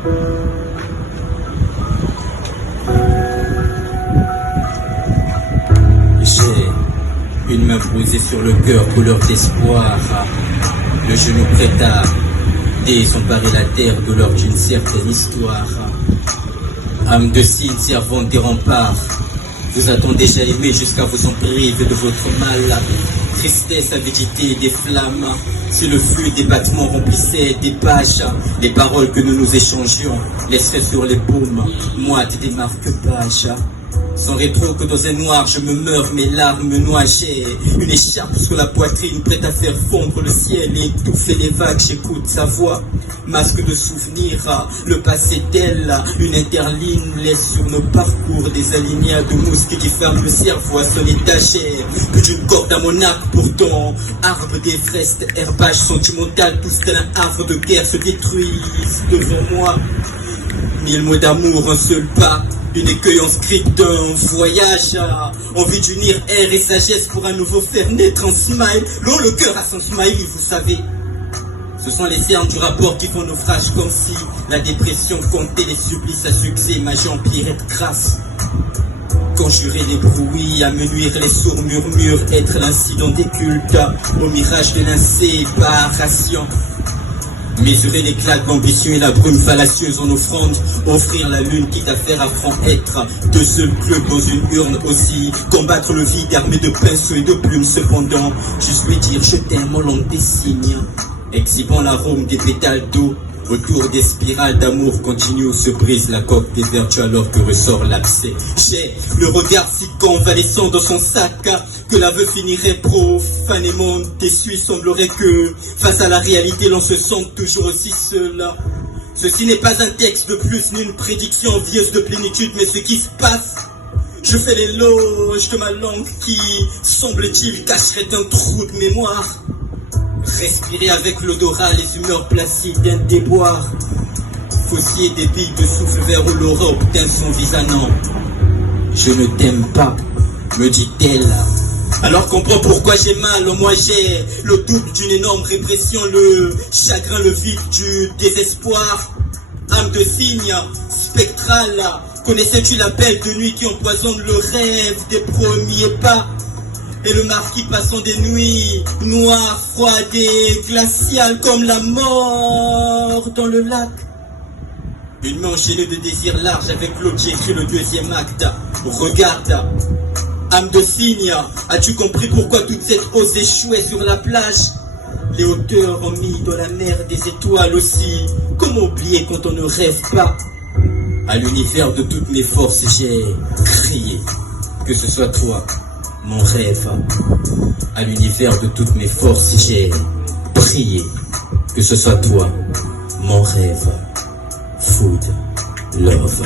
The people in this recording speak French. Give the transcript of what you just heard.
J'ai une main posée sur le cœur, couleur d'espoir, le genou prêt à désemparer la terre, douleur d'une certaine histoire. Âme de cygne, servante des remparts, vous a-t-on déjà aimé jusqu'à vous en priver de votre mal? Tristesse, avidité, des flammes, si le flux des battements remplissait des pages, les paroles que nous nous échangions laisseraient sur les paumes moites des marque-pages. Sans rétro que dans un noir je me meurs, mes larmes noient. J'ai une écharpe sur la poitrine prête à faire fondre le ciel et étouffer les vagues. J'écoute sa voix, masque de souvenirs, le passé tel une interligne laisse sur nos parcours des alinéas de mousse qui ferment le cerveau à son étagère. Plus d'une corde à mon arc pourtant, arbre des fresques, herbage sentimental, tous tel un havre de guerre se détruisent devant moi. 1000 mots d'amour, un seul pas, une écueil inscrite d'un voyage, envie d'unir air et sagesse pour à nouveau faire naître un smile. L'eau, le cœur à son smile, vous savez. Ce sont les cernes du rapport qui font naufrage, comme si la dépression comptait les supplices à succès, magie empirait de grâce. Conjurer les bruits, à me nuire les sourds murmures, être l'incident des cultes, au mirage de l'inséparation. Mesurer l'éclat de l'ambition et la brume fallacieuse en offrande, offrir la lune quitte à faire à franc être, deux seuls clubs dans une urne aussi, combattre le vide armé de pinceaux et de plumes cependant, juste lui dire je t'aime en langue des signes, exhibant l'arôme des pétales d'eau, autour des spirales d'amour continue où se brise la coque des vertus alors que ressort l'abcès. J'ai le regard si convalescent dans son sac que la veuve finirait profanément déçue. Semblerait que face à la réalité l'on se sente toujours aussi seul. Ceci n'est pas un texte de plus ni une prédiction envieuse de plénitude, mais ce qui se passe. Je fais l'éloge de ma langue qui, semble-t-il, cacherait un trou de mémoire. Respirer avec l'odorat, les humeurs placides d'un déboire. Faussier des billes de souffle vers où l'aura obtint son visanant. Je ne t'aime pas, me dit-elle. Alors comprends pourquoi j'ai mal, moi j'ai le double d'une énorme répression, le chagrin, le vide du désespoir. Âme de cygne, spectrale, connaissais-tu l'appel de nuit qui empoisonne le rêve des premiers pas? Et le marquis passant des nuits noires, froides et glaciales comme la mort dans le lac. Une main enchaînée de désirs larges avec l'autre j'ai écrit le deuxième acte. Regarde, âme de cygne, as-tu compris pourquoi toute cette hausse échouait sur la plage? Les hauteurs ont mis dans la mer des étoiles aussi. Comment oublier quand on ne rêve pas? À l'univers de toutes mes forces j'ai crié que ce soit toi mon rêve. À l'univers de toutes mes forces j'ai prié que ce soit toi mon rêve. Food Love.